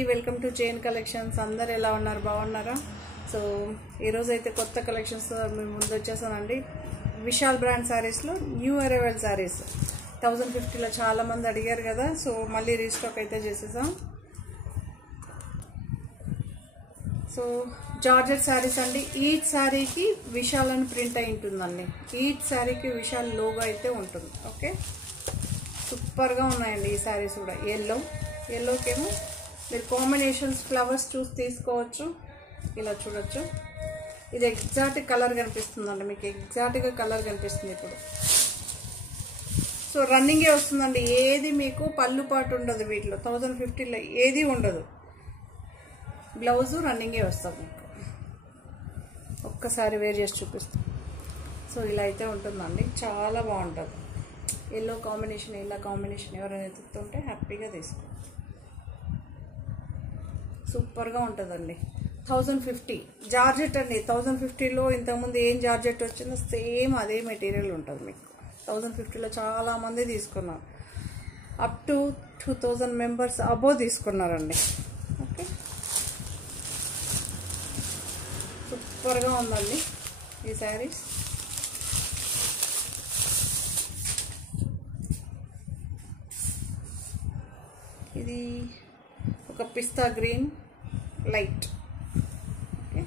Welcome to chain collections. అందరు ఎలా ఉన్నారు? బాగున్నారా? సో ఈరోజు అయితే కొత్త కలెక్షన్స్ మేము ముందు వచ్చేసానండి. విశాల్ బ్రాండ్ శారీస్లో న్యూ అరైవల్ శారీస్ 1050లో చాలామంది అడిగారు కదా, సో మళ్ళీ రీస్టాక్ అయితే చేసేసాం. సో జార్జెట్ శారీస్ అండి. ఈచ్ శారీకి విశాల్ అని ప్రింట్ అయి ఉంటుందండి. ఈచ్ శారీకి విశాల్ లోగో అయితే ఉంటుంది. ఓకే, సూపర్గా ఉన్నాయండి ఈ శారీస్ కూడా. ఎల్లోకేమో మీరు కాంబినేషన్స్ ఫ్లవర్స్ చూసి తీసుకోవచ్చు. ఇలా చూడొచ్చు. ఇది ఎగ్జాక్ట్ కలర్ కనిపిస్తుందండి మీకు. ఎగ్జాక్ట్గా కలర్ కనిపిస్తుంది ఇప్పుడు. సో రన్నింగే వస్తుందండి. ఏది మీకు పళ్ళు పాటు ఉండదు వీటిలో. 1050లో ఏది ఉండదు. బ్లౌజు రన్నింగే వస్తుంది మీకు. ఒక్కసారి వేర్ చేసి చూపిస్తాం. సో ఇలా అయితే ఉంటుందండి. చాలా బాగుంటుంది. ఎల్లో కాంబినేషన్, ఇలా కాంబినేషన్ ఎవరైనా ఎత్తుతుంటే హ్యాపీగా తీసుకో. సూపర్గా ఉంటుందండి. 1050 జార్జెట్ అండి. 1050లో ఇంతకుముందు ఏం జార్జెట్ వచ్చిందో సేమ్ అదే మెటీరియల్ ఉంటుంది మీకు. 1050లో చాలామంది తీసుకున్నారు. అప్ టు 2000 మెంబర్స్ అబోవ్ తీసుకున్నారండి. ఓకే, సూపర్గా ఉందండి ఈ శారీస్. ఇది ఒక పిస్తా గ్రీన్ లైట్. ఓకే,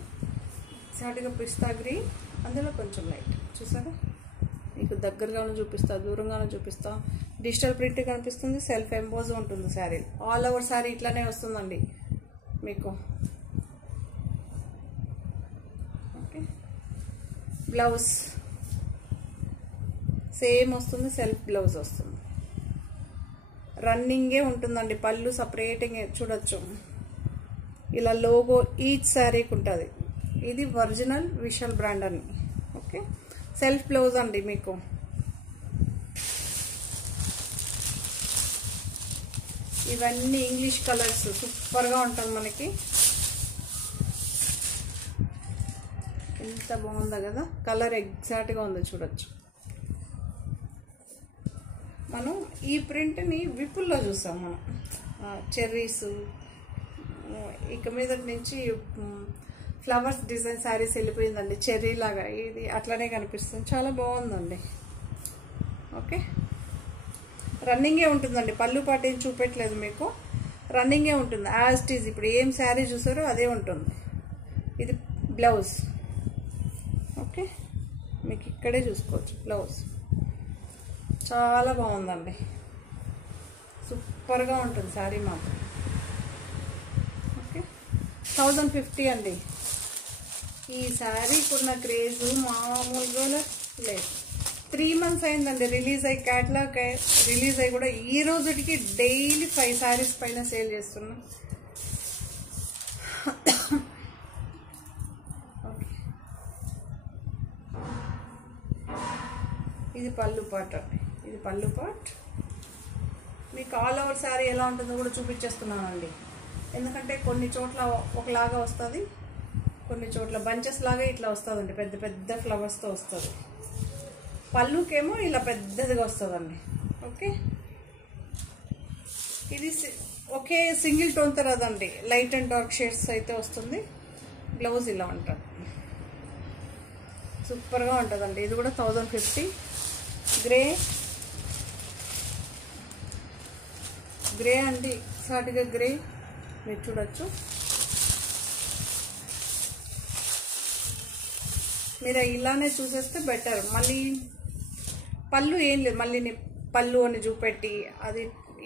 ఎగ్జాక్ట్గా పిస్తా గ్రీన్, అందులో కొంచెం లైట్. చూసారా? మీకు దగ్గరగానే చూపిస్తా, దూరంగానే చూపిస్తా. డిజిటల్ ప్రింట్ కనిపిస్తుంది. సెల్ఫ్ ఎంబోజ్ ఉంటుంది శారీ. ఆల్ ఓవర్ శారీ ఇట్లానే వస్తుందండి మీకు. ఓకే, బ్లౌజ్ సేమ్ వస్తుంది. సెల్ఫ్ బ్లౌజ్ వస్తుంది. రన్నింగే ఉంటుందండి. పళ్ళు సపరేటింగ్ చూడొచ్చు. ఇలా లోగో ఈచ్ శారీకి ఉంటుంది. ఇది ఒరిజినల్ విశాల్ బ్రాండ్ అని. ఓకే, సెల్ఫ్ బ్లౌజ్ అండి మీకు. ఇవన్నీ ఇంగ్లీష్ కలర్స్. సూపర్గా ఉంటుంది మనకి. ఎంత బాగుందో కదా. కలర్ ఎగ్జాక్ట్గా ఉందో చూడొచ్చు. మనం ఈ ప్రింట్ని విపుల్లో చూసాం మనం. చెర్రీస్, ఇక మీద నుంచి ఫ్లవర్స్ డిజైన్ శారీస్ వెళ్ళిపోయిందండి. చెర్రీ లాగా ఇది అట్లనే కనిపిస్తుంది. చాలా బాగుందండి. ఓకే, రన్నింగే ఉంటుందండి. పళ్ళు పాటు ఏం చూపెట్టలేదు మీకు. రన్నింగే ఉంటుంది యాజ్ ఇట్ ఈజ్. ఇప్పుడు ఏం శారీ చూసారో అదే ఉంటుంది. ఇది బ్లౌజ్. ఓకే, మీకు ఇక్కడే చూసుకోవచ్చు బ్లౌజ్. చాలా బాగుందండి. సూపర్గా ఉంటుంది శారీ మాత్రం. ఓకే, 1050 అండి. ఈ శారీకి ఉన్న క్రేజ్ మామూలుగా లేదు. 3 months అయిందండి రిలీజ్ అయ్యి. క్యాటలాగ్ రిలీజ్ అయ్యి కూడా ఈ రోజుకి డైలీ 5 శారీస్ పైన సేల్ చేస్తున్నాం. ఇది పళ్ళు పార్ట్ అండి. ఇది పళ్ళు పార్ట్. మీకు ఆల్ ఓవర్ శారీ ఎలా ఉంటుందో కూడా చూపించేస్తున్నానండి. ఎందుకంటే కొన్ని చోట్ల ఒకలాగా వస్తుంది, కొన్ని చోట్ల బంచెస్ లాగా ఇట్లా వస్తుందండి. పెద్ద పెద్ద ఫ్లవర్స్తో వస్తుంది. పళ్ళుకేమో ఇలా పెద్దదిగా వస్తుందండి. ఓకే, ఇది ఒకే సింగిల్ టోన్తో రాదండి. లైట్ అండ్ డార్క్ షేడ్స్ అయితే వస్తుంది. బ్లౌజ్ ఇలా ఉంటుంది. సూపర్గా ఉంటుందండి. ఇది కూడా 1050. గ్రే అండి. ఎగ్జాక్ట్గా గ్రే మీరు చూడొచ్చు. మీరు ఇలానే చూసేస్తే బెటర్. మళ్ళీ పళ్ళు ఏం లేదు, మళ్ళీ పళ్ళు అని చూపెట్టి అది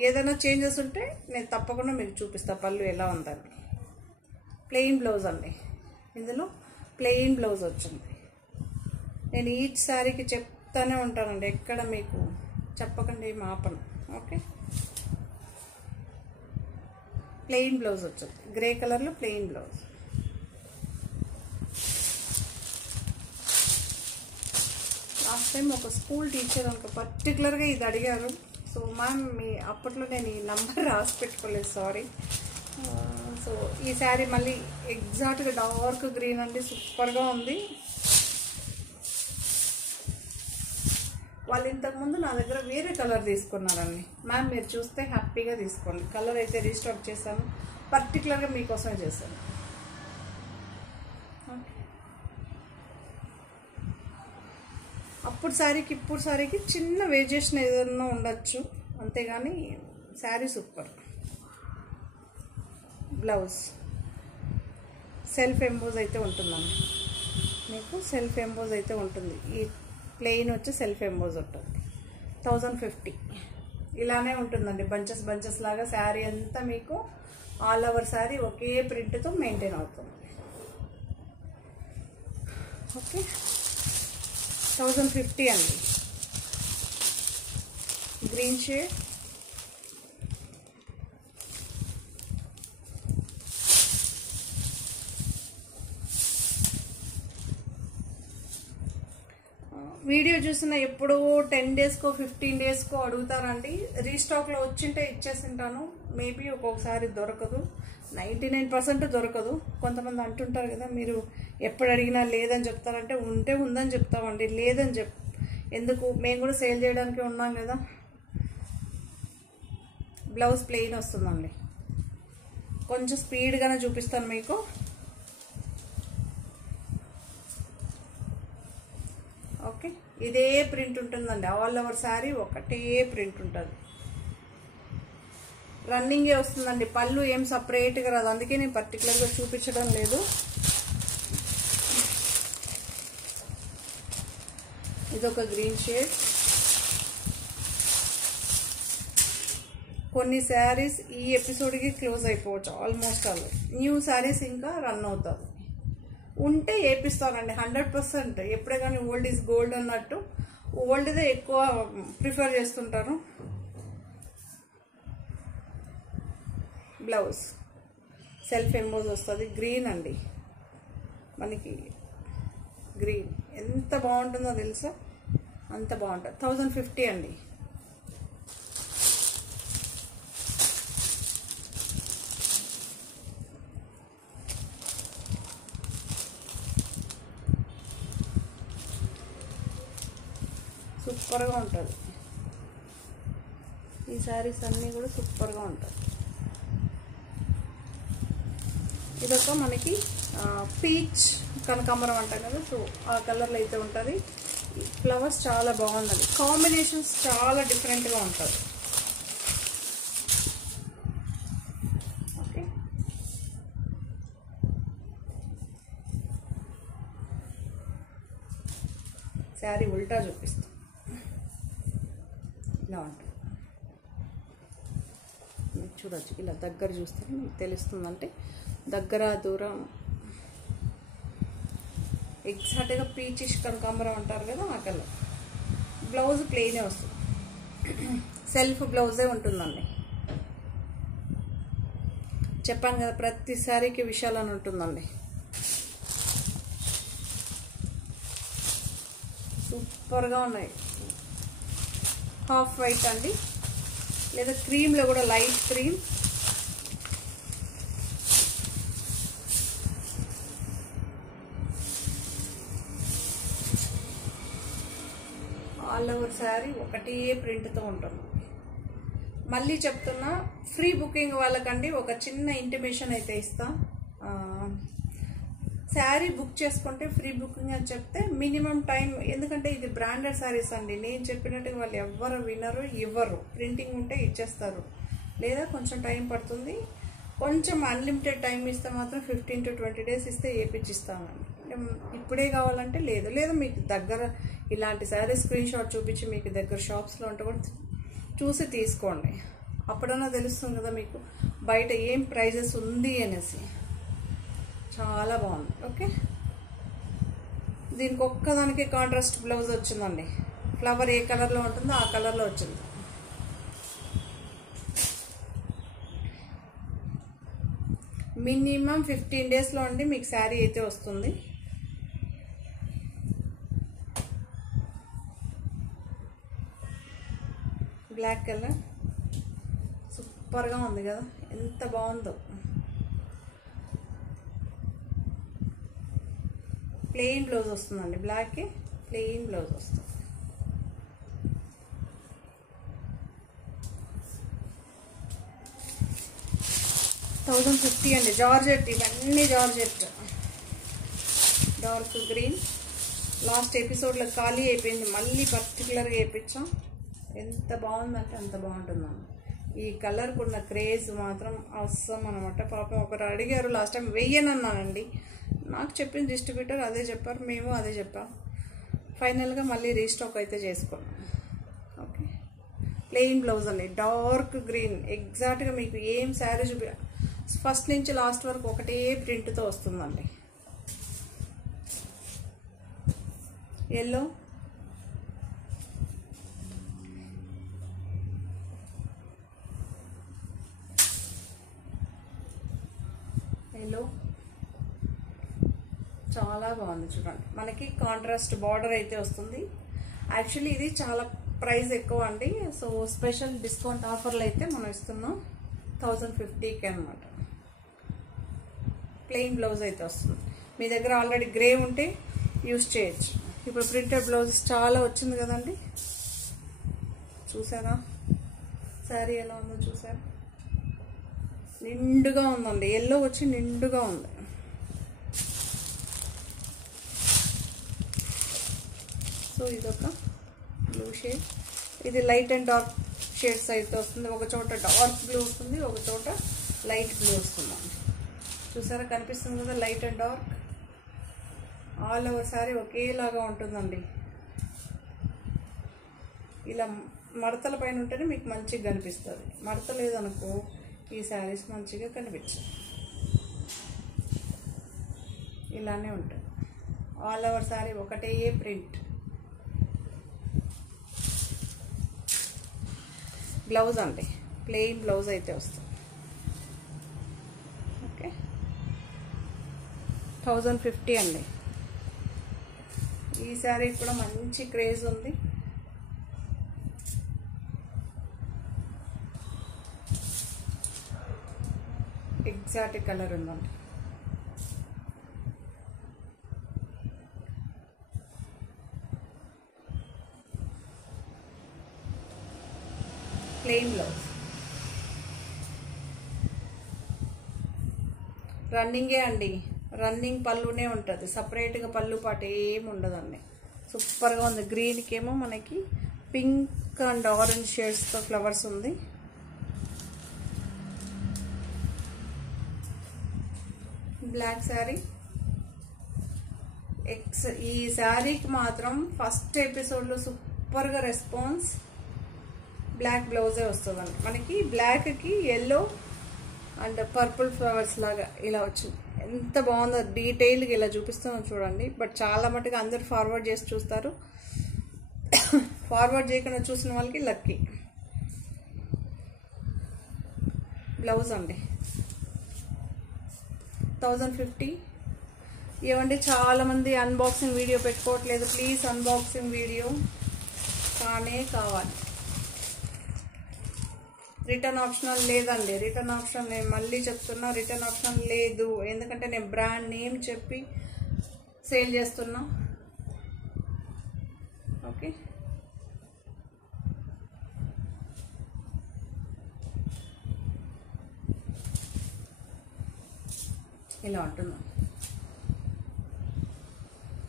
ఏదైనా చేంజెస్ ఉంటే నేను తప్పకుండా మీకు చూపిస్తాను పళ్ళు ఎలా ఉందని. ప్లెయిన్ బ్లౌజ్ అండి. ఇందులో ప్లెయిన్ బ్లౌజ్ వచ్చింది. నేను ఈచ్ శారీకి చెప్తానే ఉంటానండి. ఎక్కడ మీకు చెప్పకండి మాపను. ఓకే, ప్లెయిన్ బ్లౌజ్ వచ్చింది. గ్రే కలర్లో ప్లెయిన్ బ్లౌజ్. లాస్ట్ టైం ఒక స్కూల్ టీచర్ ఒక పర్టికులర్గా ఇది అడిగారు. సో మ్యామ్ మీ అప్పట్లో నేను ఈ నంబర్ రాసి పెట్టుకోలేదు, సారీ. సో ఈ శారీ మళ్ళీ ఎగ్జాక్ట్గా డార్క్ గ్రీన్ అండి. సూపర్గా ఉంది. వాళ్ళు ఇంతకుముందు నా దగ్గర వేరే కలర్ తీసుకున్నారండి. మ్యామ్ మీరు చూస్తే హ్యాపీగా తీసుకోండి. కలర్ అయితే రీస్టాక్ చేశాను. పర్టికులర్గా మీకోసమే చేశాను. అప్పుడు శారీకి ఇప్పుడు శారీకి చిన్న వేరియేషన్ ఏదైనా ఉండొచ్చు, అంతేగాని sari super. Blouse self emboss అయితే ఉంటుందండి మీకు, సెల్ఫ్ ఎంబోజ్ అయితే ఉంటుంది. ఈ ప్లెయిన్ వచ్చి సెల్ఫ్ ఎంబోజ్ ఉంటుంది. 1050 ఇలానే ఉంటుందండి, బంచెస్ బంచెస్ లాగా శారీ అంతా మీకు ఆల్ ఓవర్ శారీ ఒకే ప్రింట్తో మెయింటైన్ అవుతుంది. ఓకే 1050 అండి. గ్రీన్ షేడ్, వీడియో చూసిన ఎప్పుడో 10 డేస్కో 15 డేస్కో అడుగుతారండి. రీస్టాక్లో వచ్చింటే ఇచ్చేసింటాను. మేబీ ఒక్కొక్కసారి దొరకదు, 99% దొరకదు. కొంతమంది అంటుంటారు కదా, మీరు ఎప్పుడు అడిగినా లేదని చెప్తారంటే, ఉంటే ఉందని చెప్తామండి, లేదని ఎందుకు, మేము కూడా సేల్ చేయడానికి ఉన్నాం కదా. బ్లౌజ్ ప్లెయిన్ వస్తుందండి. కొంచెం స్పీడ్గానే చూపిస్తాను మీకు. ఓకే ఇదే ప్రింట్ ఉంటుందండి, ఆల్ ఓవర్ శారీ ఒకటే ప్రింట్ ఉంటుంది. రన్నింగే వస్తుందండి, పళ్ళు ఏం సపరేట్గా రాదు, అందుకే నేను పర్టికులర్గా చూపించడం లేదు. ఇదొక గ్రీన్ షేడ్. కొన్ని శారీస్ ఈ ఎపిసోడ్కి క్లోజ్ అయిపోవచ్చు, ఆల్మోస్ట్ ఆల్. న్యూ శారీస్ ఇంకా రన్ అవుతుంది. ఉంటే వేపిస్తానండి 100%. ఎప్పుడే కానీ ఓల్డ్ ఈజ్ గోల్డ్ అన్నట్టు, ఓల్డ్దే ఎక్కువ ప్రిఫర్ చేస్తుంటారు. బ్లౌజ్ సెల్ఫ్ ఎంబోజ్ వస్తుంది. గ్రీన్ అండి మనకి, గ్రీన్ ఎంత బాగుంటుందో తెలుసా, అంత బాగుంటుంది. 1050 అండి. సూపర్గా ఉంటుంది. ఈ శారీస్ అన్నీ కూడా సూపర్గా ఉంటుంది. ఇదొక మనకి పీచ్ కనకాంబరం అంటాం కదా, సో ఆ కలర్లో అయితే ఉంటుంది. ఫ్లవర్స్ చాలా బాగుందండి, కాంబినేషన్స్ చాలా డిఫరెంట్గా ఉంటుంది. ఓకే శారీ ఉల్టా చూపిస్తాం, ఇలా ఉంటుంది. మీకు చూడొచ్చు, ఇలా దగ్గర చూస్తే మీకు తెలుస్తుందంటే దగ్గర దూరం ఎగ్జాక్ట్గా పీచిష్ కనకాంబరం అంటారు కదా ఆ కలర్. బ్లౌజ్ ప్లెయినే వస్తుంది, సెల్ఫ్ బ్లౌజే ఉంటుందండి. చెప్పాను కదా ప్రతి శారీకి విషయాలని ఉంటుందండి. సూపర్గా ఉన్నాయి. హాఫ్ వైట్ అండి, లేదా క్రీమ్లో కూడా light cream. All over sari ఒకటే ప్రింట్తో ఉంటుంది. మళ్ళీ చెప్తున్నా, ఫ్రీ బుకింగ్ వాళ్ళకండి ఒక చిన్న ఇంటిమేషన్ అయితే ఇస్తా. శారీ బుక్ చేసుకుంటే ఫ్రీ బుకింగ్ అని చెప్తే మినిమం టైం, ఎందుకంటే ఇది బ్రాండెడ్ శారీస్ అండి, నేను చెప్పినట్టుగా వాళ్ళు ఎవ్వరు వినరు, ఇవ్వరు. ప్రింటింగ్ ఉంటే ఇచ్చేస్తారు, లేదా కొంచెం టైం పడుతుంది. కొంచెం అన్లిమిటెడ్ టైం ఇస్తే మాత్రం 15 to 20 days ఇస్తే వేపించిస్తామండి. ఇప్పుడే కావాలంటే లేదు, లేదా మీకు దగ్గర ఇలాంటి శారీస్ స్క్రీన్ షాట్ చూపించి మీకు దగ్గర షాప్స్లో ఉంటే కూడా చూసి తీసుకోండి. అప్పుడన్నా తెలుస్తుంది కదా మీకు బయట ఏం ప్రైజెస్ ఉంది అనేసి. చాలా బాగుంది. ఓకే దీనికి ఒక్కదానికి కాంట్రాస్ట్ బ్లౌజ్ వచ్చిందండి. ఫ్లవర్ ఏ కలర్లో ఉంటుందో ఆ కలర్లో వచ్చింది. మినిమం 15 daysలో అండి మీకు శారీ అయితే వస్తుంది. బ్లాక్ కలర్ సూపర్గా ఉంది కదా, ఎంత బాగుందో. ప్లెయిన్ బ్లౌజ్ వస్తుందండి, బ్లాక్కి ప్లెయిన్ బ్లౌజ్ వస్తుంది. 1050 అండి. జార్జెట్, ఇవన్నీ జార్జెట్. Dark green. లాస్ట్ ఎపిసోడ్లో ఖాళీ అయిపోయింది, మళ్ళీ పర్టికులర్గా వేయించాం. ఎంత బాగుందంటే అంత బాగుంటుందండి. ఈ కలర్కి ఉన్న క్రేజ్ మాత్రం అవసరం అనమాట. పాపం ఒకరు అడిగారు లాస్ట్ టైం, వెయ్యనన్నానండి. నాకు చెప్పిన డిస్ట్రిబ్యూటర్ అదే చెప్పారు, మేము అదే చెప్పాం. ఫైనల్గా మళ్ళీ రీస్టాక్ అయితే చేసుకున్నాం. ఓకే, ప్లెయిన్ బ్లౌజ్ అండి, డార్క్ గ్రీన్. ఎగ్జాక్ట్గా మీకు ఏం శారీ ఫస్ట్ నుంచి లాస్ట్ వరకు ఒకటే ప్రింట్తో వస్తుందండి. ఎల్లో, ఎల్లో చాలా బాగుంది చూడండి. మనకి కాంట్రాస్ట్ బార్డర్ అయితే వస్తుంది. యాక్చువల్లీ ఇది చాలా ప్రైస్ ఎక్కువ అండి. సో స్పెషల్ డిస్కౌంట్ ఆఫర్లు అయితే మనం ఇస్తున్నాం 1050కి అనమాట. ప్లెయిన్ బ్లౌజ్ అయితే వస్తుంది. మీ దగ్గర ఆల్రెడీ గ్రే ఉంటే యూజ్ చేయొచ్చు. ఇప్పుడు ప్రింటెడ్ బ్లౌజెస్ చాలా వచ్చింది కదండి. చూసారా శారీ ఎలా ఉందో చూసారా? నిండుగా ఉందండి. ఎల్లో వచ్చి నిండుగా ఉంది. సో ఇదొక బ్లూ షేడ్. ఇది లైట్ అండ్ డార్క్ షేడ్స్ అయితే వస్తుంది. ఒక చోట డార్క్ బ్లూ వస్తుంది, ఒక చోట లైట్ బ్లూ వస్తుంది. చూసారా, కనిపిస్తుంది కదా light and dark. All over sorry ఒకేలాగా ఉంటుందండి. ఇలా మడతల పైన ఉంటేనే మీకు మంచిగా కనిపిస్తుంది. మడత లేదనుకో ఈ శారీస్ మంచిగా కనిపించదు. ఇలానే ఉంటుంది. ఆల్ ఓవర్ సారీ ఒకటే ప్రింట్. బ్లౌజ్ అండి, ప్లెయిన్ బ్లౌజ్ అయితే వస్తుంది. ఓకే, 1050 అండి. ఈ శారీ కూడా మంచి క్రేజ్ ఉంది. ఎగ్జాక్ట్ కలర్ ఉందండి. ప్లెయిన్ బ్లౌజ్, రన్నింగే అండి. రన్నింగ్ పళ్ళునే ఉంటుంది, సపరేట్గా పళ్ళు పాటు ఏమి ఉండదండి. సూపర్గా ఉంది. గ్రీన్కి ఏమో మనకి పింక్ అండ్ ఆరెంజ్ షేడ్స్తో ఫ్లవర్స్ ఉంది. బ్లాక్ శారీ. ఈ శారీకి మాత్రం ఫస్ట్ ఎపిసోడ్లో సూపర్గా రెస్పాన్స్. బ్లాక్ బ్లౌజే వస్తుందండి మనకి. బ్లాక్కి ఎల్లో అండ్ పర్పుల్ ఫ్లవర్స్ లాగా ఇలా వచ్చింది. ఎంత బాగుందో డీటెయిల్గా ఇలా చూపిస్తున్నాం చూడండి. బట్ చాలా మటుగా అందరు ఫార్వర్డ్ చేసి చూస్తారు. ఫార్వర్డ్ చేయకుండా చూసిన వాళ్ళకి లక్కీ. బ్లౌజ్ అండి 1050. ఏమండి చాలామంది అన్బాక్సింగ్ వీడియో పెట్టుకోవట్లేదు. ప్లీజ్ అన్బాక్సింగ్ వీడియో కావాలి. రిటర్న్ ఆప్షనల్ లేదండి. రిటర్న్ ఆప్షన్ నేను మళ్ళీ చెప్తున్నా, రిటర్న్ ఆప్షన్ లేదు. ఎందుకంటే నేను బ్రాండ్ నేమ్ చెప్పి సేల్ చేస్తున్నా. ఓకే, ఇలా ఉంటున్నా.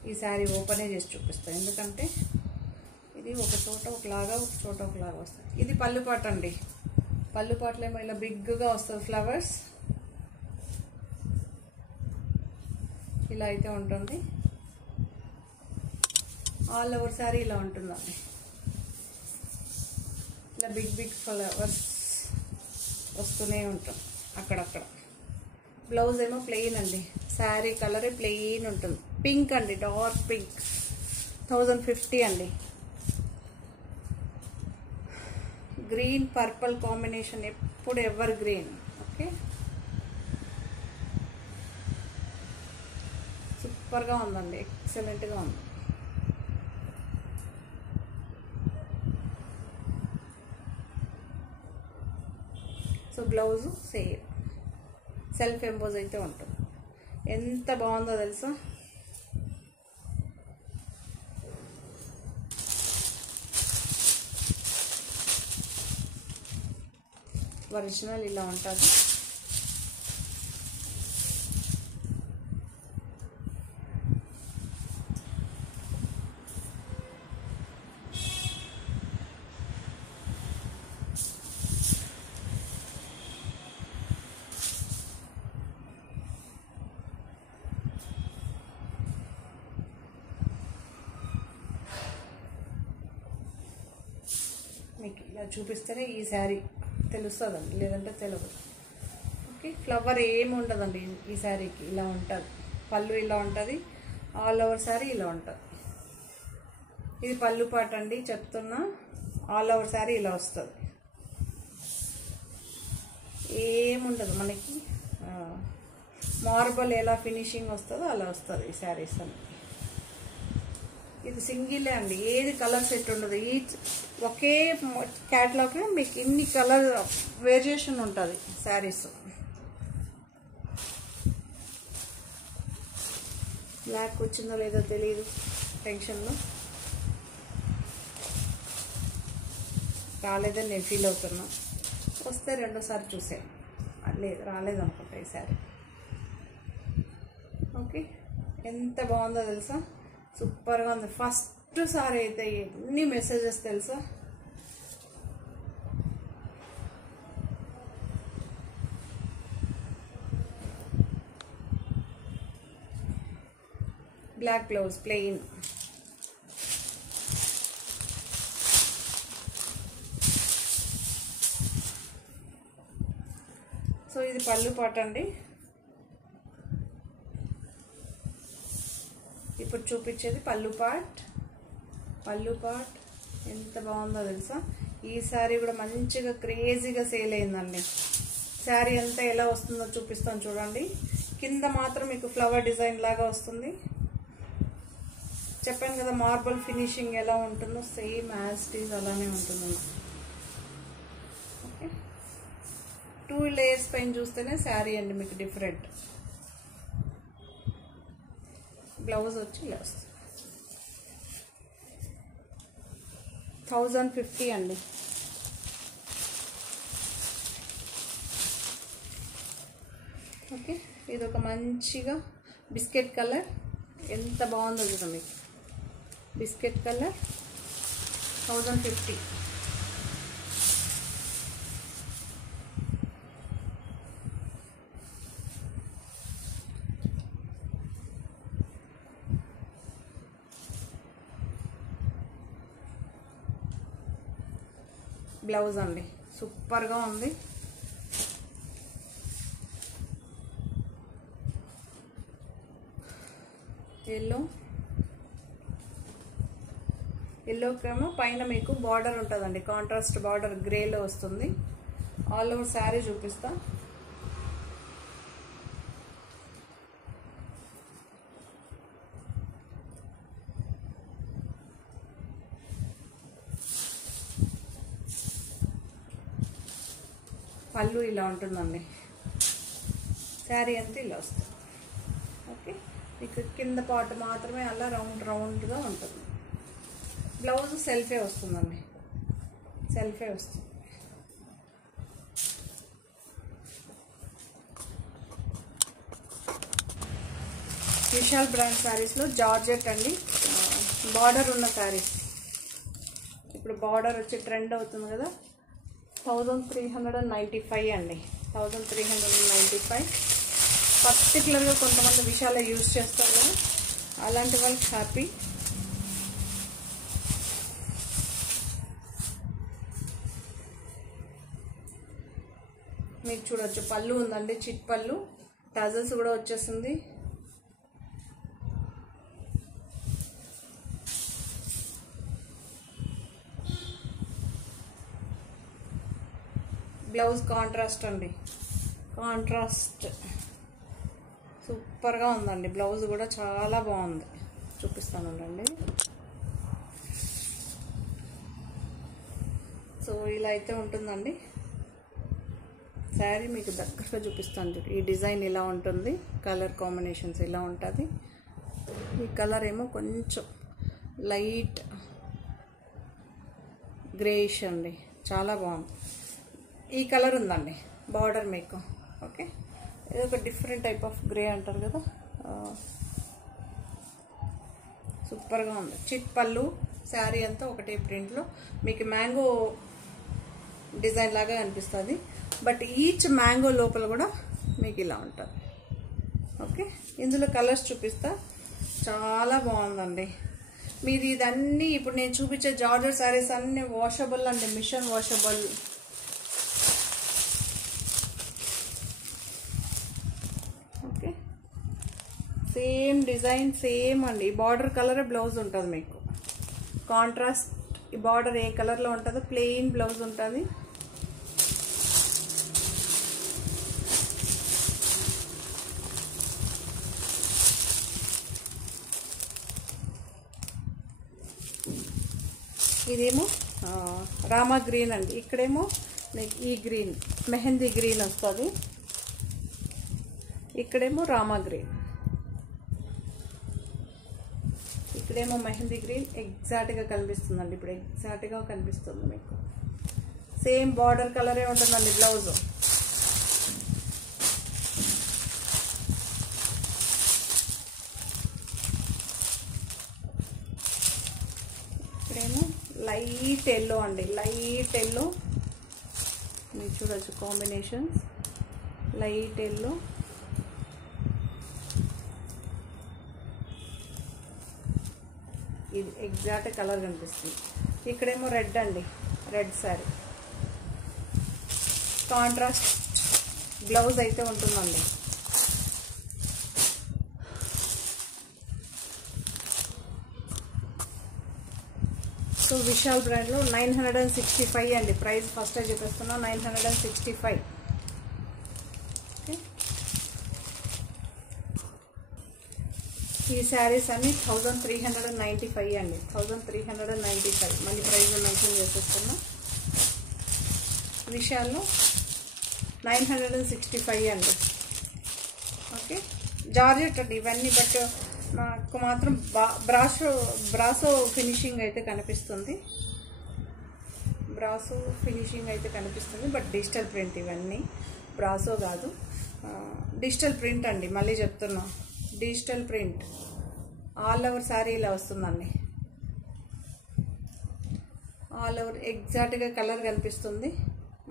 ఈ శారీ ఓపెనే చేసి చూపిస్తాను, ఎందుకంటే ఇది ఒక చోట ఒకలాగా ఒక చోట ఒకలాగా వస్తుంది. ఇది పళ్ళుపాటు అండి. పళ్ళుపాటులో ఏమో ఇలా బిగ్గా వస్తుంది ఫ్లవర్స్. ఇలా అయితే ఉంటుంది. ఆల్ ఓవర్ శారీ ఇలా ఉంటుందండి. ఇలా బిగ్ ఫ్లవర్స్ వస్తూనే ఉంటుంది అక్కడక్కడ. బ్లౌజ్ ఏమో ప్లెయిన్ అండి. శారీ కలరే ప్లెయిన్ ఉంటుంది. పింక్ అండి, డార్క్ పింక్. 1050 అండి. గ్రీన్ పర్పుల్ కాంబినేషన్ ఎప్పుడు ఎవర్ గ్రీన్. ఓకే, సూపర్గా ఉందండి, ఎక్సలెంట్గా ఉంది. So blouse same self emboss అయితే ఉంటుంది. ఎంత బాగుందో తెలుసా. ఒరిజినల్ ఇలా ఉంటుంది. ఇలా చూపిస్తేనే ఈ శారీ తెలుస్తుందండి, లేదంటే తెలియదు. ఓకే, ఫ్లవర్ ఏమి ఉండదండి ఈ శారీకి. ఇలా ఉంటుంది, పళ్ళు ఇలా ఉంటుంది, ఆల్ ఓవర్ శారీ ఇలా ఉంటుంది. ఇది పళ్ళు పాట అండి చెప్తున్నా. ఆల్ ఓవర్ శారీ ఇలా వస్తుంది, ఏముండదు మనకి. మార్బల్ ఎలా ఫినిషింగ్ వస్తుందో అలా వస్తుంది ఈ శారీస్ అని. ఇది సింగిలే అండి, ఏది కలర్ సెట్ ఉండదు. ఈ ఒకే క్యాటలాగ్లో మీకు ఇన్ని కలర్ వేరియేషన్ ఉంటుంది శారీస్. బ్లాక్ వచ్చిందో లేదో తెలియదు టెన్షన్లో. రాలేదని నేను ఫీల్ అవుతున్నా. వస్తే రెండోసారి చూసాను, లేదు రాలేదు అనుకుంటా ఈ శారీ. ఓకే, ఎంత బాగుందో తెలుసా, సూపర్గా ఉంది. ఫస్ట్ సారీ అయితే ఎన్ని మెసేజెస్ తెలుసా. బ్లాక్ బ్లౌజ్ ప్లెయిన్, సో ఇది పళ్ళు పాట అండి. ఇప్పుడు చూపించేది పళ్ళు పాట్. పళ్ళు పాట్ ఎంత బాగుందో తెలుసా. ఈ శారీ కూడా మంచిగా క్రేజీగా సేల్ అయిందండి. శారీ అంతా ఎలా వస్తుందో చూపిస్తాను చూడండి. కింద మాత్రం మీకు ఫ్లవర్ డిజైన్ లాగా వస్తుంది. చెప్పాను కదా మార్బల్ ఫినిషింగ్ ఎలా ఉంటుందో సేమ్ యాజ్ ఇట్ ఈజ్ అలానే ఉంటుంది. ఓకే, 2 లేయర్స్ పైన చూస్తేనే శారీ అండి మీకు డిఫరెంట్. బ్లౌజ్ వచ్చి ఇలా వస్తుంది. 1050 అండి. ఓకే, ఇది ఒక మంచిగా బిస్కెట్ కలర్, ఎంత బాగుందో చూడండి మీకు. Biscuit colour 1050. బ్లౌజ్ అండి సూపర్గా ఉంది. ఎల్లోకేమో పైన మీకు బార్డర్ ఉంటుందండి, కాంట్రాస్ట్ బార్డర్ గ్రేలో వస్తుంది. ఆల్ ఓవర్ శారీ చూపిస్తా. పళ్ళు ఇలా ఉంటుందండి, శారీ అంతా ఇలా వస్తుంది. ఓకే, మీకు కింద పార్ట్ మాత్రమే అలా రౌండ్ రౌండ్గా ఉంటుంది. బ్లౌజ్ సెల్ఫే వస్తుందండి, సెల్ఫే వస్తుంది. విశాల్ బ్రాండ్ శారీస్లో జార్జెట్ అండి, బార్డర్ ఉన్న శారీస్. ఇప్పుడు బార్డర్ వచ్చి ట్రెండ్ అవుతుంది కదా. 1395 అండి, 1395. పర్టికులర్గా కొంతమంది విశాల యూజ్ చేస్తారు కదా, అలాంటి వాళ్ళకి హ్యాపీ. మీకు చూడొచ్చు పళ్ళు ఉందండి, చిట్ పళ్ళు, టజల్స్ కూడా వచ్చేసింది. బ్లౌజ్ కాంట్రాస్ట్ అండి, కాంట్రాస్ట్ సూపర్గా ఉందండి. బ్లౌజ్ కూడా చాలా బాగుంది, చూపిస్తానండి. సో ఇలా అయితే ఉంటుందండి శారీ. మీకు దగ్గరగా చూపిస్తాను. ఈ డిజైన్ ఇలా ఉంటుంది, కలర్ కాంబినేషన్స్ ఇలా ఉంటుంది. ఈ కలర్ ఏమో కొంచెం లైట్ గ్రేయిష్ అండి, చాలా బాగుంది. ఈ కలర్ ఉందండి బార్డర్ మీకు. ఓకే, ఇది ఒక డిఫరెంట్ టైప్ ఆఫ్ గ్రే అంటారు కదా, సూపర్గా ఉంది. చిట్ పళ్ళు, శారీ అంతా ఒకటే ప్రింట్లో మీకు మ్యాంగో డిజైన్ లాగా అనిపిస్తుంది. బట్ ఈచ్ మ్యాంగో లోపల కూడా మీకు ఇలా ఉంటుంది. ఓకే, ఇందులో కలర్స్ చూపిస్తా. చాలా బాగుందండి. మీది ఇదన్నీ ఇప్పుడు నేను చూపించే జార్జెట్ శారీస్ అన్ని వాషబుల్ అండి, machine washable. Okay, same design same అండి. ఈ బార్డర్ కలర్ బ్లౌజ్ ఉంటుంది మీకు, కాంట్రాస్ట్. ఈ బార్డర్ ఏ కలర్లో ఉంటుందో ప్లెయిన్ బ్లౌజ్ ఉంటుంది. ఇదేమో రామా గ్రీన్ అండి, ఇక్కడేమో ఈ గ్రీన్ మెహందీ గ్రీన్ వస్తుంది, ఇక్కడేమో రామా గ్రీన్, ఇక్కడేమో మెహందీ గ్రీన్. ఎగ్జాక్ట్గా కనిపిస్తుందండి, ఇప్పుడు ఎగ్జాక్ట్గా కనిపిస్తుంది మీకు. సేమ్ బార్డర్ కలరే ఉంటుందండి బ్లౌజ్. ఇక్కడేమో లైట్ ఎల్లో అండి, లైట్ ఎల్లో మీరు చూడొచ్చు కాంబినేషన్స్. లైట్ ఎల్లో, ఇది ఎగ్జాక్ట్ కలర్ కనిపిస్తుంది. ఇక్కడేమో రెడ్ అండి, రెడ్ శారీ. కాంట్రాస్ట్ బ్లౌజ్ అయితే ఉంటుందండి. సో విశాల్ బ్రాండ్లో 965 అండి ప్రైస్. ఫస్ట్ చూపిస్తున్నా 965. ఓకే, ఈ శారీస్ అన్ని 1395 అండి, 1395. మళ్ళీ ప్రైస్ మెన్షన్ చేసేస్తున్నా. విశాల్లో 965 అండి. ఓకే, జార్జెట్ అండి ఇవన్నీ. బట్ నాకు మాత్రం బ్రాసో ఫినిషింగ్ అయితే కనిపిస్తుంది, బ్రాసో ఫినిషింగ్ అయితే కనిపిస్తుంది. బట్ డిజిటల్ ప్రింట్ ఇవన్నీ, బ్రాసో కాదు, డిజిటల్ ప్రింట్ అండి. మళ్ళీ చెప్తున్నా, digital print. All over sari ఇలా వస్తుందండి, ఆల్ ఓవర్ ఎగ్జాక్ట్గా కలర్ కనిపిస్తుంది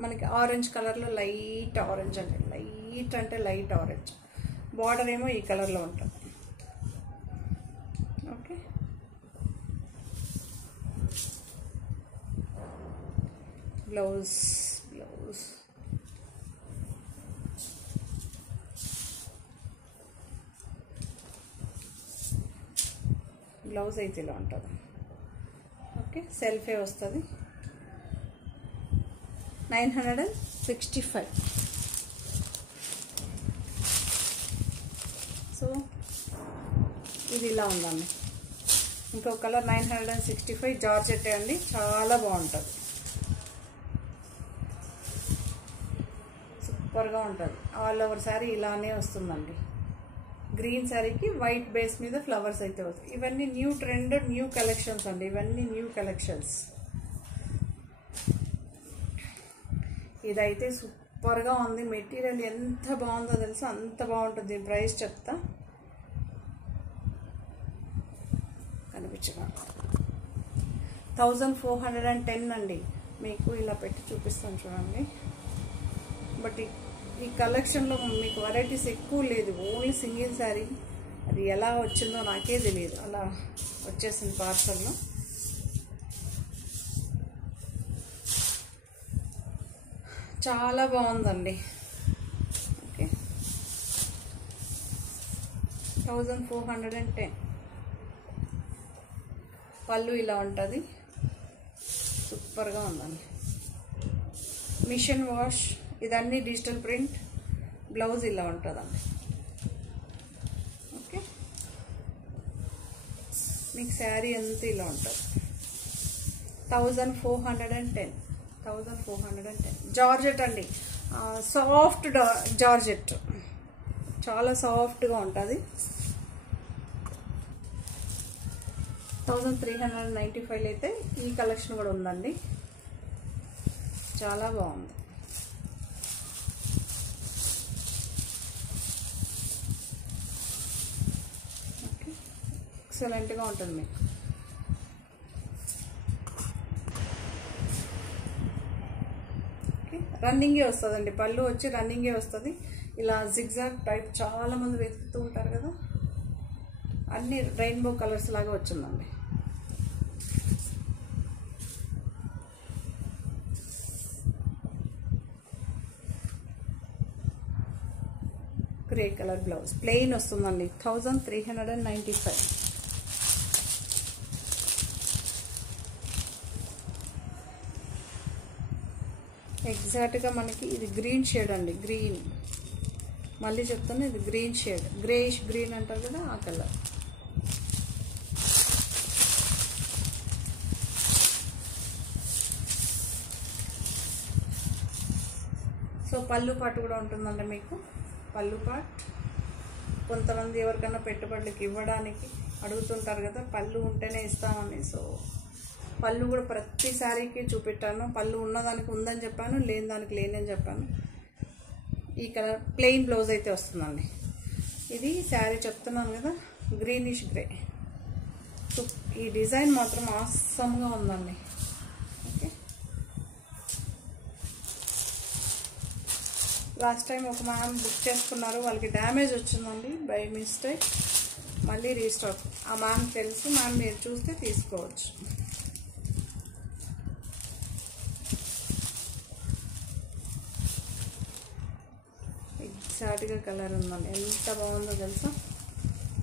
మనకి. ఆరెంజ్ కలర్లో లైట్ ఆరెంజ్ అండి, లైట్ అంటే లైట్ ఆరెంజ్. బార్డర్ ఏమో ఈ కలర్లో ఉంటుంది. ఓకే, బ్లౌజ్ బ్లౌజ్ అయితే ఇలా ఉంటుంది. ఓకే, సెల్ఫే వస్తుంది. 965. సో ఇది ఇలా ఉందండి. ఇంకో కలర్ 965 జార్జెట్ అండి, చాలా బాగుంటుంది, సూపర్గా ఉంటుంది. ఆల్ ఓవర్ శారీ ఇలానే వస్తుందండి. గ్రీన్ శారీకి వైట్ బేస్ మీద ఫ్లవర్స్ అయితే వస్తాయి. ఇవన్నీ న్యూ ట్రెండ్, న్యూ కలెక్షన్స్ అండి, ఇవన్నీ న్యూ కలెక్షన్స్. ఇదైతే సూపర్గా ఉంది. మెటీరియల్ ఎంత బాగుందో తెలుసా, అంత బాగుంటుంది. ప్రైస్ చెప్తా, కనిపించగా 1410 అండి. మీకు ఇలా పెట్టి చూపిస్తాను చూడండి. బట్ ఈ కలెక్షన్లో మీకు వెరైటీస్ ఎక్కువ లేదు, ఓన్లీ సింగిల్ శారీ. అది ఎలా వచ్చిందో నాకే తెలియదు, అలా వచ్చేసింది పార్సల్లో. చాలా బాగుందండి. ఓకే, 1410. పళ్ళు ఇలా ఉంటుంది, సూపర్గా ఉందండి. మిషన్ వాష్, ఇదన్నీ డిజిటల్ ప్రింట్. బ్లౌజ్ ఇలా ఉంటుందండి. ఓకే, మీకు శారీ అంతా ఇలా ఉంటుంది. 1410. జార్జెట్ అండి, సాఫ్ట్ జార్జెట్, చాలా సాఫ్ట్గా ఉంటుంది. 1395 అయితే ఈ కలెక్షన్ కూడా ఉందండి, చాలా బాగుంది. ఓకే, ఎక్సలెంట్గా ఉంటుంది మీకు. రన్నింగే వస్తుందండి, పళ్ళు వచ్చి రన్నింగే వస్తుంది. ఇలా జిగ్జాగ్ టైప్ చాలామంది వెతుకుతూ ఉంటారు కదా, అన్ని రెయిన్బో కలర్స్ లాగా వచ్చిందండి. గ్రే కలర్ బ్లౌజ్ ప్లెయిన్ వస్తుందండి. 1395. ఎగ్జాక్ట్గా మనకి ఇది గ్రీన్ షేడ్ అండి. గ్రీన్, మళ్ళీ చెప్తాను, ఇది గ్రీన్ షేడ్, గ్రేయిష్ గ్రీన్ అంటారు కదా, ఆ కలర్. సో పళ్ళు పాటు కూడా ఉంటుందండి మీకు. పళ్ళు పాట్ కొంతమంది ఎవరికైనా పెట్టుబడులకు ఇవ్వడానికి అడుగుతుంటారు కదా, పళ్ళు ఉంటేనే ఇస్తామని. సో పళ్ళు కూడా ప్రతి శారీకి చూపెట్టాను. పళ్ళు ఉన్నదానికి ఉందని చెప్పాను, లేని దానికి లేనని చెప్పాను. ఈ కలర్ ప్లెయిన్ బ్లౌజ్ అయితే వస్తుందండి. ఇది శారీ చెప్తున్నాను కదా, గ్రీనిష్ గ్రే. సో ఈ డిజైన్ మాత్రం ఆసమ్గా ఉందండి. ఓకే, లాస్ట్ టైం ఒక మ్యామ్ బుక్ చేసుకున్నారు, వాళ్ళకి డ్యామేజ్ వచ్చిందండి బై మిస్టేక్. మళ్ళీ రీస్టాక్. ఆ మ్యామ్ తెలుసు, మ్యామ్ మీరు చూస్తే తీసుకోవచ్చు. ఎగ్జాక్ట్గా కలర్ ఉందండి, ఎంత బాగుందో తెలుసా,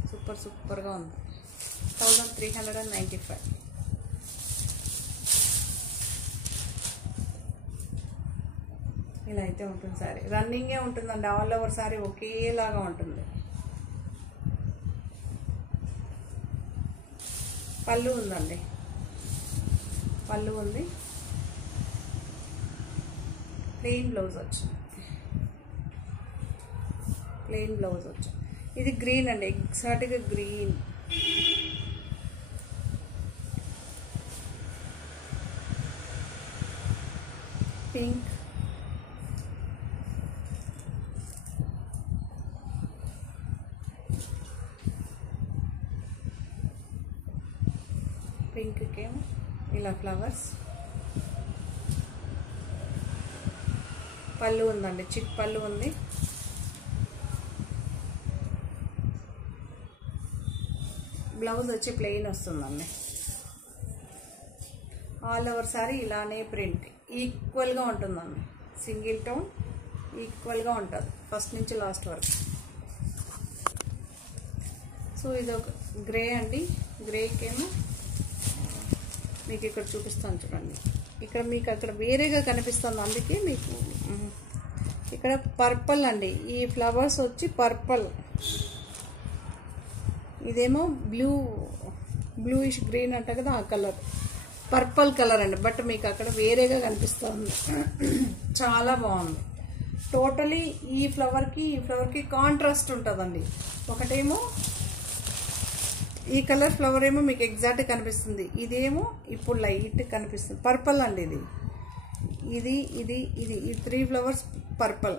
సూపర్ సూపర్గా ఉంది. 1395. ఇలా అయితే ఉంటుంది సారీ. రన్నింగే ఉంటుందండి, ఆల్ ఓవర్ సారీ ఒకేలాగా ఉంటుంది. పళ్ళు ఉందండి, పళ్ళు ఉంది. ప్లెయిన్ బ్లౌజ్ వచ్చింది, ప్లెయిన్ బ్లౌజ్ వచ్చింది. ఇది గ్రీన్ అండి, ఎగ్జాక్ట్గా గ్రీన్. పింక్, పింక్కేమో ఇలా ఫ్లవర్స్. పళ్ళు ఉందండి, చిట్ పళ్ళు ఉంది. బ్లౌజ్ వచ్చి ప్లెయిన్ వస్తుందండి. ఆల్ ఓవర్ సారీ ఇలానే ప్రింట్ ఈక్వల్గా ఉంటుందండి. సింగిల్ టోన్ ఈక్వల్గా ఉంటుంది ఫస్ట్ నుంచి లాస్ట్ వరకు. సో ఇది ఒక గ్రే అండి. గ్రేకేమో మీకు ఇక్కడ చూపిస్తాను చూడండి. ఇక్కడ మీకు అక్కడ వేరేగా కనిపిస్తుంది, అందుకే మీకు ఇక్కడ పర్పల్ అండి. ఈ ఫ్లవర్స్ వచ్చి పర్పల్, ఇదేమో బ్లూయిష్ గ్రీన్ అంట కదా, ఆ కలర్ పర్పల్ కలర్ అండి. బట్ మీకు అక్కడ వేరేగా కనిపిస్తుంది. చాలా బాగుంది. టోటలీ ఈ ఫ్లవర్కి కాంట్రాస్ట్ ఉంటుందండి. ఒకటేమో ఈ కలర్ ఫ్లవర్ ఏమో మీకు ఎగ్జాక్ట్ కనిపిస్తుంది, ఇదేమో ఇప్పుడు లైట్ కనిపిస్తుంది. పర్పల్ అండి ఇది. ఇది ఇది ఇది ఈ 3 ఫ్లవర్స్ పర్పల్.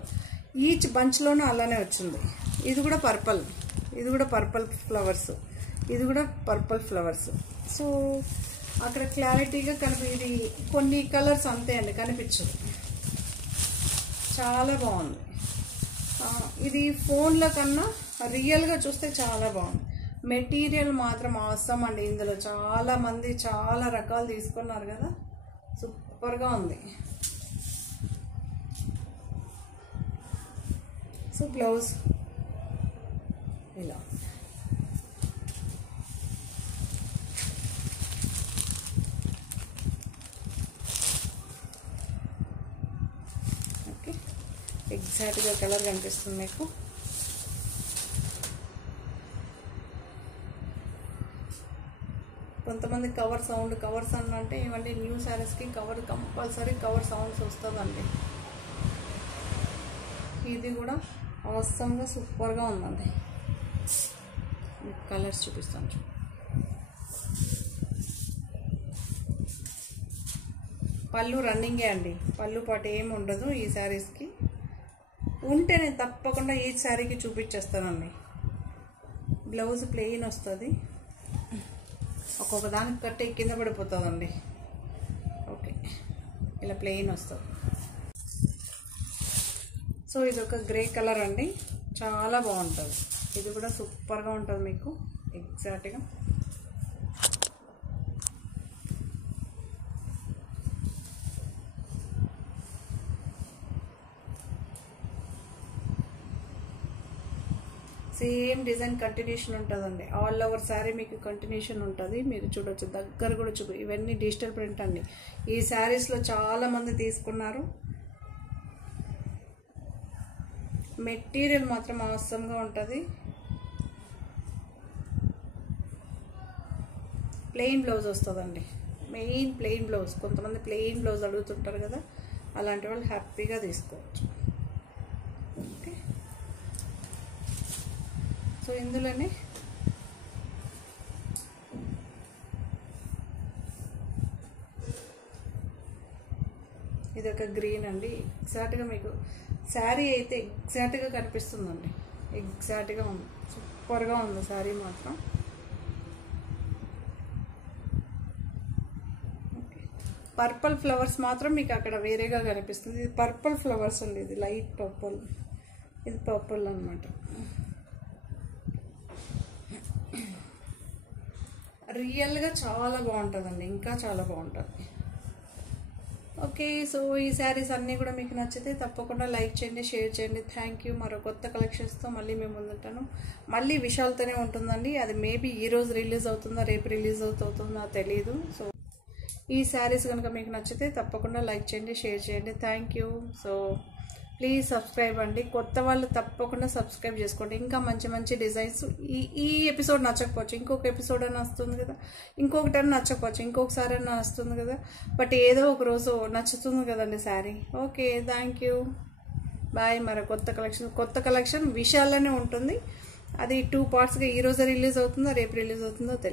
ఈచ్ బంచ్లోనూ అలానే వచ్చింది. ఇది కూడా పర్పల్, ఇది కూడా పర్పల్ ఫ్లవర్స్, ఇది కూడా పర్పల్ ఫ్లవర్స్. సో అక్కడ క్లారిటీగా ఇది కొన్ని కలర్స్ అంతే అండి, కనిపించదు. చాలా బాగుంది. ఇది ఫోన్లో కన్నా రియల్గా చూస్తే చాలా బాగుంది. మెటీరియల్ మాత్రం అవసరం అండి. ఇందులో చాలా మంది చాలా రకాలు తీసుకున్నారు కదా, సూపర్గా ఉంది. సో బ్లౌజ్ ఇలా ఓకే, ఎగ్జాక్ట్గా కలర్ కనిపిస్తుంది మీకు. కొంతమంది కవర్ సౌండ్ అంటే ఇవన్నీ న్యూ శారీస్కి కవర్ కంపల్సరీ కవర్ సౌండ్స్ వస్తుందండి. ఇది కూడా అవసరంగా సూపర్గా ఉందండి. కలర్స్ చూపిస్తాను చూ. పళ్ళు రన్నింగే అండి, పళ్ళు పాటు ఏమి ఉండదు ఈ శారీస్కి. ఉంటే నేను తప్పకుండా ఈ శారీకి చూపించేస్తానండి. బ్లౌజ్ ప్లెయిన్ వస్తుంది, ఒక్కొక్క దానికి కట్టే కింద పడిపోతుందండి. ఓకే, ఇలా ప్లెయిన్ వస్తుంది. సో ఇది ఒక గ్రే కలర్ అండి, చాలా బాగుంటుంది. ఇది కూడా సూపర్గా ఉంటుంది మీకు ఎగ్జాక్ట్గా. సేమ్ డిజైన్ కంటిన్యూషన్ ఉంటుందండి. ఆల్ ఓవర్ శారీ మీకు కంటిన్యూషన్ ఉంటుంది. మీరు చూడొచ్చు, దగ్గర కూడా ఇవన్నీ డిజిటల్ ప్రింట్ అండి. ఈ శారీస్లో చాలామంది తీసుకున్నారు. మెటీరియల్ మాత్రం అవసరంగా ఉంటుంది. ప్లెయిన్ బ్లౌజ్ వస్తుందండి, మెయిన్ ప్లెయిన్ బ్లౌజ్. కొంతమంది ప్లెయిన్ బ్లౌజ్ అడుగుతుంటారు కదా, అలాంటి వాళ్ళు హ్యాపీగా తీసుకోవచ్చు. ఓకే, సో ఇందులోనే ఇది ఒక గ్రీన్ అండి. ఎగ్జాక్ట్గా మీకు శారీ అయితే ఎగ్జాక్ట్గా కనిపిస్తుందండి. ఎగ్జాక్ట్గా ఉంది, సూపర్గా ఉంది శారీ మాత్రం. పర్పుల్ ఫ్లవర్స్ మాత్రం మీకు అక్కడ వేరేగా కనిపిస్తుంది. ఇది పర్పుల్ ఫ్లవర్స్ అండి, ఇది లైట్ పర్పుల్, ఇది పర్పుల్ అనమాట. రియల్గా చాలా బాగుంటుందండి, ఇంకా చాలా బాగుంటుంది. ఓకే, సో ఈ శారీస్ అన్నీ కూడా మీకు నచ్చితే తప్పకుండా లైక్ చేయండి, షేర్ చేయండి. Thank you. మరో కొత్త కలెక్షన్స్తో మళ్ళీ మేము ముందుంటాను. మళ్ళీ విశాల్తోనే ఉంటుందండి. అది మేబీ ఈరోజు రిలీజ్ అవుతుందా రేపు రిలీజ్ అవుతుందా తెలియదు. సో ఈ శారీస్ కనుక మీకు నచ్చితే తప్పకుండా లైక్ చేయండి, షేర్ చేయండి. Thank you. So please subscribe అండి. కొత్త వాళ్ళు తప్పకుండా సబ్స్క్రైబ్ చేసుకోండి. ఇంకా మంచి మంచి డిజైన్స్. ఈ ఎపిసోడ్ నచ్చకపోవచ్చు, ఇంకొక ఎపిసోడ్ అయినా వస్తుంది కదా, ఇంకొకటైనా నచ్చకపోవచ్చు, ఇంకొకసారి అయినా వస్తుంది కదా, బట్ ఏదో ఒక రోజు నచ్చుతుంది కదండి sari. Okay, thank you, bye. మరో కొత్త కలెక్షన్ విశాల్లోనే ఉంటుంది. అది 2 పార్ట్స్గా ఈరోజు రిలీజ్ అవుతుందో రేపు రిలీజ్ అవుతుందో తెలియదు.